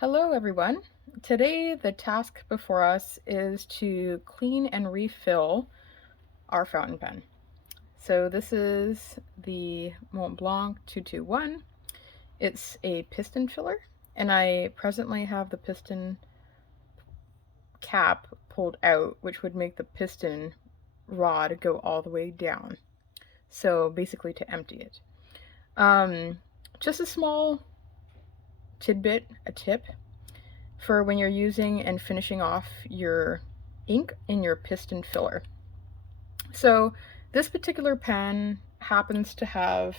Hello everyone. Today the task before us is to clean and refill our fountain pen. So this is the Montblanc 221. It's a piston filler, and I presently have the piston cap pulled out, which would make the piston rod go all the way down. So basically to empty it. Just a small a tip for when you're using and finishing off your ink in your piston filler. So this particular pen happens to have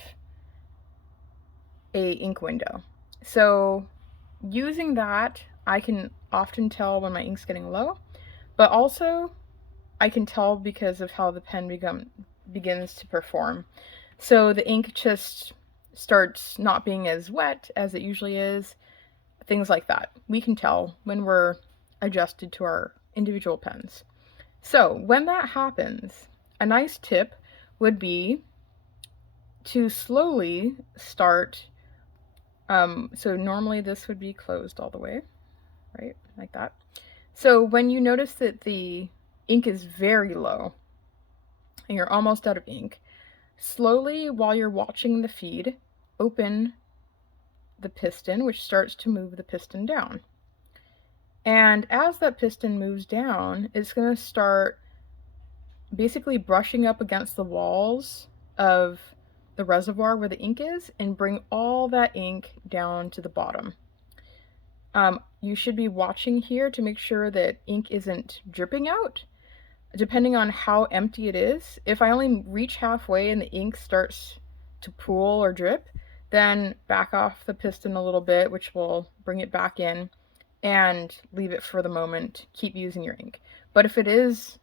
a ink window. So using that, I can often tell when my ink's getting low, but also I can tell because of how the pen begins to perform. So the ink just starts not being as wet as it usually is, things like that. We can tell when we're adjusted to our individual pens. So when that happens, a nice tip would be to slowly start. So normally this would be closed all the way, right? Like that. So when you notice that the ink is very low and you're almost out of ink, slowly while you're watching the feed, open the piston, which starts to move the piston down. And as that piston moves down, it's going to start basically brushing up against the walls of the reservoir where the ink is and bring all that ink down to the bottom. You should be watching here to make sure that ink isn't dripping out. Depending on how empty it is, if I only reach halfway and the ink starts to pool or drip, then back off the piston a little bit, which will bring it back in, and leave it for the moment. Keep using your ink. But if it is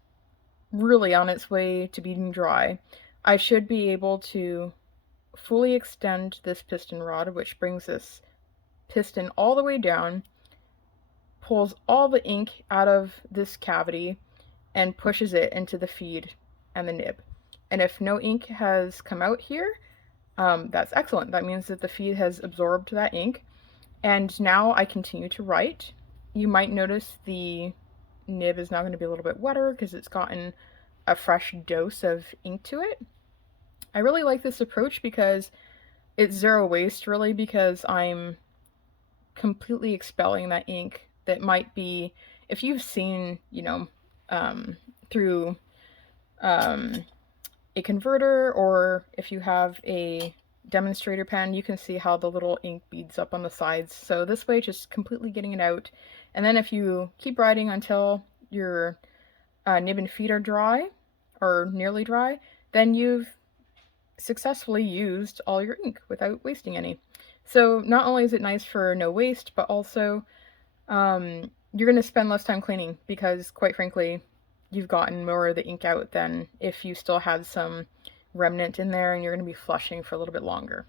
really on its way to being dry, I should be able to fully extend this piston rod, which brings this piston all the way down, pulls all the ink out of this cavity, and pushes it into the feed and the nib. And if no ink has come out here, that's excellent. That means that the feed has absorbed that ink. And now I continue to write. You might notice the nib is now going to be a little bit wetter because it's gotten a fresh dose of ink to it. I really like this approach because it's zero waste, really, because I'm completely expelling that ink that might be, if you've seen, through a converter, or if you have a demonstrator pen, you can see how the little ink beads up on the sides. So this way, just completely getting it out. And then if you keep writing until your nib and feed are dry, or nearly dry, then you've successfully used all your ink without wasting any. So not only is it nice for no waste, but also you're going to spend less time cleaning because, quite frankly, you've gotten more of the ink out than if you still had some remnant in there and you're going to be flushing for a little bit longer.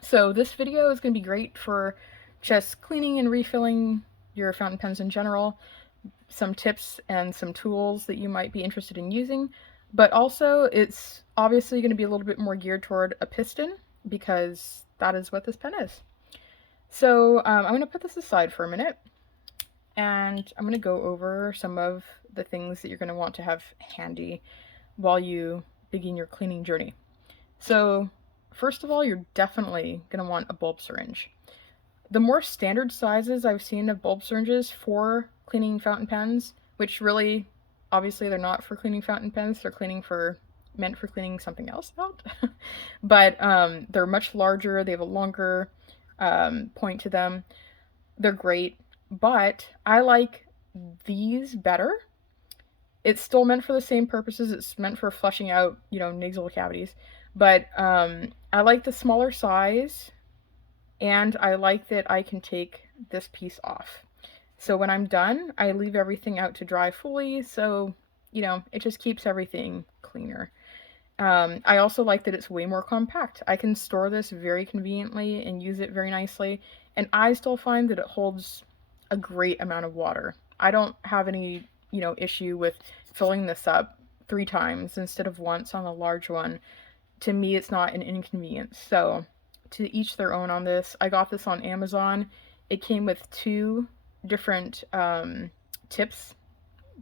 So this video is going to be great for just cleaning and refilling your fountain pens in general, some tips and some tools that you might be interested in using, but also it's obviously going to be a little bit more geared toward a piston because that is what this pen is. So I'm going to put this aside for a minute, and I'm going to go over some of the things that you're going to want to have handy while you begin your cleaning journey. So first of all, you're definitely going to want a bulb syringe. The more standard sizes I've seen of bulb syringes for cleaning fountain pens, which really, obviously they're not for cleaning fountain pens, they're meant for cleaning something else out. But they're much larger, they have a longer point to them. They're great, but I like these better. It's still meant for the same purposes. It's meant for flushing out, nasal cavities. But I like the smaller size, and I like that I can take this piece off. So when I'm done, I leave everything out to dry fully, so, it just keeps everything cleaner. I also like that it's way more compact. I can store this very conveniently and use it very nicely, and I still find that it holds a great amount of water. I don't have any, issue with filling this up 3 times instead of once on a large one. To me, it's not an inconvenience. So to each their own on this. I got this on Amazon, it came with two different tips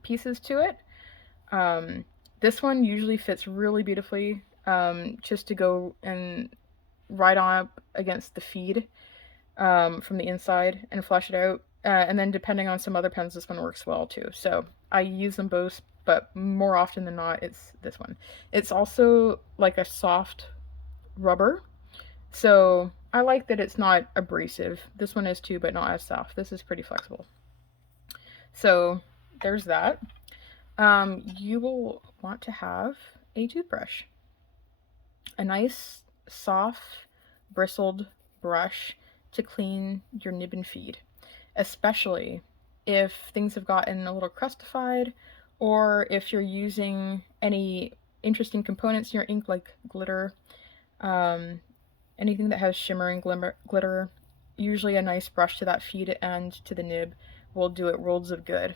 pieces to it. This one usually fits really beautifully, just to go and right on up against the feed from the inside and flush it out. And then depending on some other pens, this one works well too. So I use them both, but more often than not, it's this one. It's also like a soft rubber, so I like that it's not abrasive. This one is too, but not as soft. This is pretty flexible. So there's that. You will want to have a toothbrush. A nice, soft, bristled brush to clean your nib and feed, especially if things have gotten a little crustified or if you're using any interesting components in your ink like glitter, anything that has shimmer and glitter. Usually a nice brush to that feed and to the nib will do it worlds of good,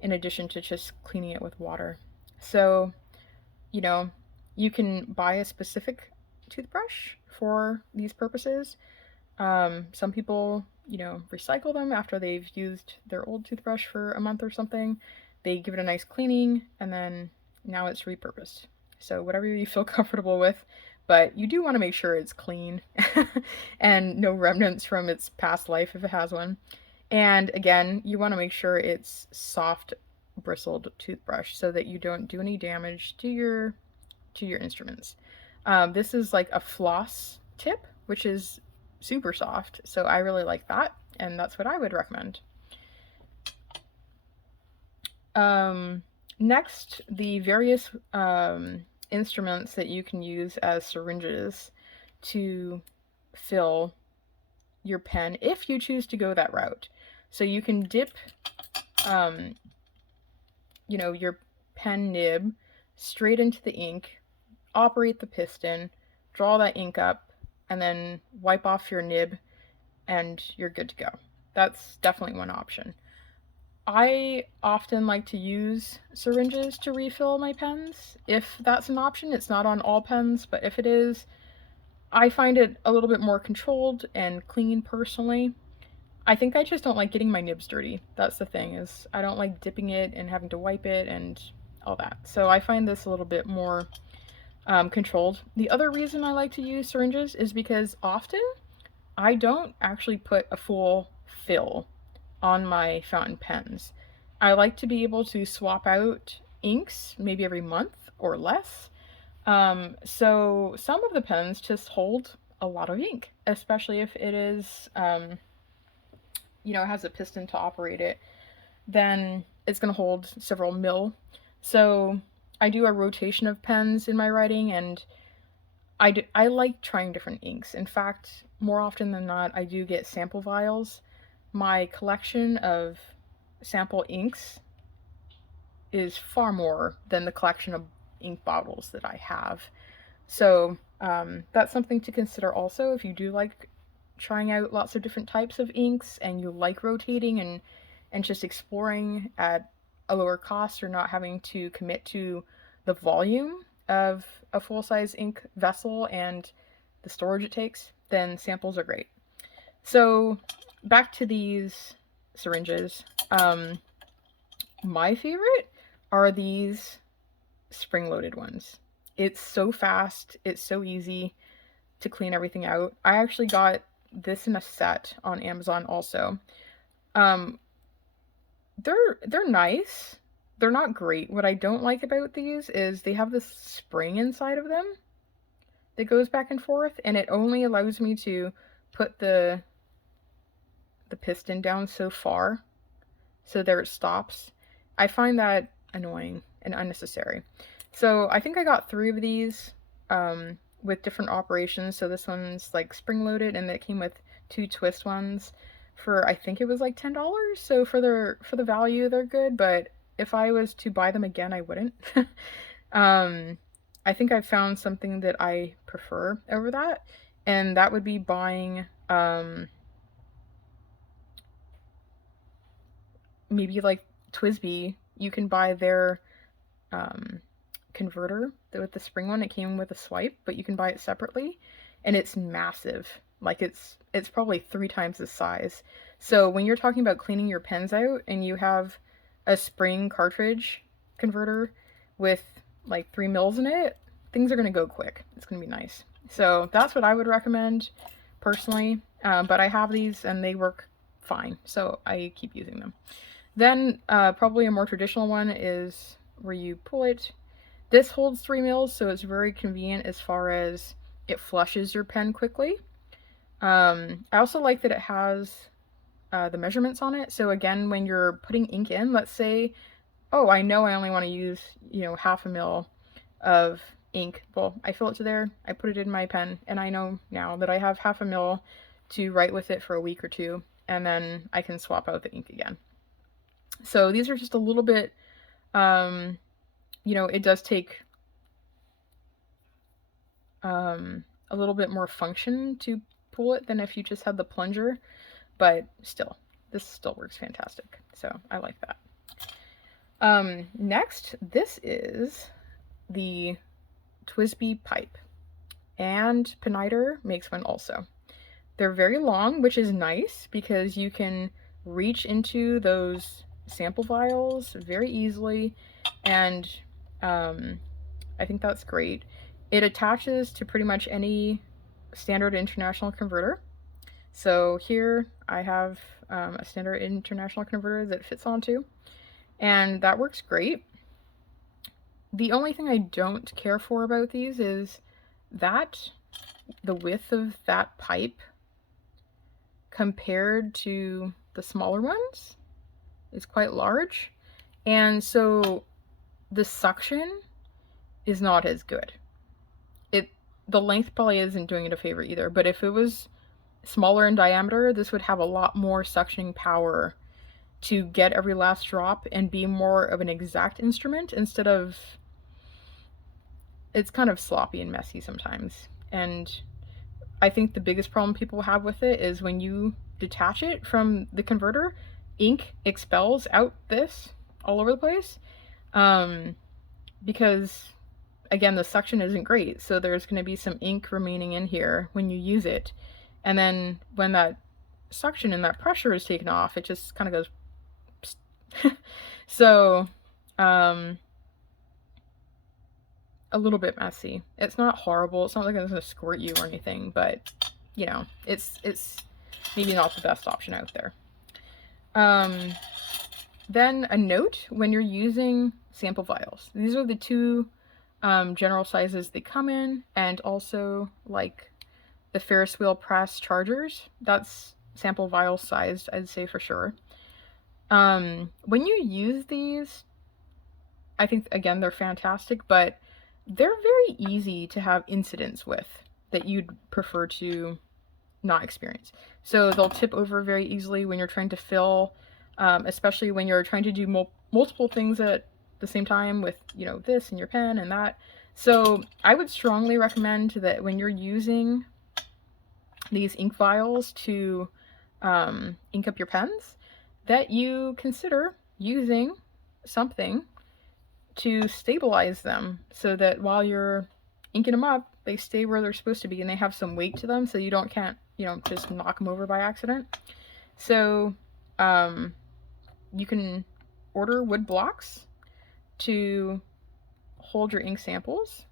in addition to just cleaning it with water. So, you know, you can buy a specific toothbrush for these purposes. Some people, recycle them after they've used their old toothbrush for a month or something. They give it a nice cleaning, and then now it's repurposed. So whatever you feel comfortable with, but you do want to make sure it's clean and no remnants from its past life if it has one. And again, you want to make sure it's soft bristled toothbrush so that you don't do any damage to your instruments. This is like a floss tip, which is super soft, so I really like that, and that's what I would recommend. Next, the various instruments that you can use as syringes to fill your pen if you choose to go that route. So you can dip, your pen nib straight into the ink, operate the piston, draw that ink up, and then wipe off your nib, and you're good to go. That's definitely one option. I often like to use syringes to refill my pens, if that's an option. It's not on all pens, but if it is, I find it a little bit more controlled and clean personally. I think I just don't like getting my nibs dirty. That's the thing, is I don't like dipping it and having to wipe it and all that. So I find this a little bit more controlled. The other reason I like to use syringes is because often I don't actually put a full fill on my fountain pens. I like to be able to swap out inks maybe every month or less. So some of the pens just hold a lot of ink, especially if it is, has a piston to operate it, then it's going to hold several mil. So I do a rotation of pens in my writing, and I like trying different inks. In fact, more often than not, I do get sample vials. My collection of sample inks is far more than the collection of ink bottles that I have. So that's something to consider also if you do like trying out lots of different types of inks and you like rotating and just exploring at a lower cost or not having to commit to the volume of a full-size ink vessel and the storage it takes, then samples are great. So back to these syringes. My favorite are these spring-loaded ones. It's so fast, it's so easy to clean everything out. I actually got this in a set on Amazon also. They're nice. They're not great. What I don't like about these is they have this spring inside of them that goes back and forth, and it only allows me to put the piston down so far, so there it stops. I find that annoying and unnecessary. So I think I got 3 of these with different operations. So this one's like spring-loaded, and it came with 2 twist ones for, I think it was like $10. So for the value, they're good, but if I was to buy them again, I wouldn't. I think I've found something that I prefer over that, and that would be buying maybe like TWSBI. You can buy their converter with the spring one. It came with a swipe, but you can buy it separately, and it's massive. Like it's probably 3 times the size. So when you're talking about cleaning your pens out and you have a spring cartridge converter with like 3 mils in it, things are going to go quick. It's going to be nice. So that's what I would recommend personally. But I have these and they work fine, so I keep using them. Then probably a more traditional one is where you pull it. This holds 3 mils, so it's very convenient as far as it flushes your pen quickly. I also like that it has the measurements on it. So again, when you're putting ink in, let's say, oh, I know I only want to use, 0.5 ml of ink. Well, I fill it to there, I put it in my pen, and I know now that I have 0.5 ml to write with it for a week or two, and then I can swap out the ink again. So these are just a little bit, it does take a little bit more function to pull it than if you just had the plunger, but still, this still works fantastic. So I like that. Next, this is the TWSBI pipe, and PINEIDER makes one also. They're very long, which is nice because you can reach into those sample vials very easily, and I think that's great. It attaches to pretty much any standard international converter. So here I have a standard international converter that fits onto, and that works great. The only thing I don't care for about these is that the width of that pipe compared to the smaller ones is quite large, and so the suction is not as good. The length probably isn't doing it a favor either, but if it was smaller in diameter, this would have a lot more suctioning power to get every last drop and be more of an exact instrument instead of, it's kind of sloppy and messy sometimes. And I think the biggest problem people have with it is when you detach it from the converter, ink expels out this all over the place, because again, the suction isn't great, so there's going to be some ink remaining in here when you use it, and then when that suction and that pressure is taken off, it just kind of goes so a little bit messy. It's not horrible, it's not like it's going to squirt you or anything, but it's maybe not the best option out there. Then a note when you're using sample vials. These are the two general sizes they come in, and also like the Ferris wheel press chargers, that's sample vial sized, I'd say for sure. When you use these, I think again they're fantastic, but they're very easy to have incidents with that you'd prefer to not experience. So they'll tip over very easily when you're trying to fill, especially when you're trying to do multiple things at the same time with, this and your pen and that. So I would strongly recommend that when you're using these ink vials to ink up your pens, that you consider using something to stabilize them so that while you're inking them up, they stay where they're supposed to be and they have some weight to them, so you can't just knock them over by accident. So you can order wood blocks to hold your ink samples.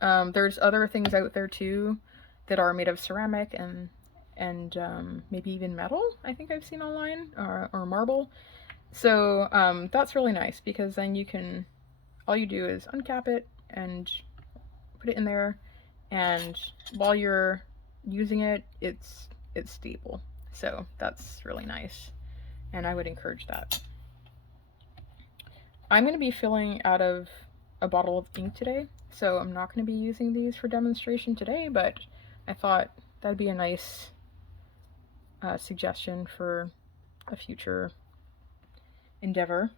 There's other things out there too that are made of ceramic and maybe even metal, I think I've seen online, or marble. So that's really nice because then all you do is uncap it and put it in there, and while you're using it, it's stable. So that's really nice, and I would encourage that. I'm going to be filling out of a bottle of ink today, so I'm not going to be using these for demonstration today, but I thought that'd be a nice suggestion for a future endeavor.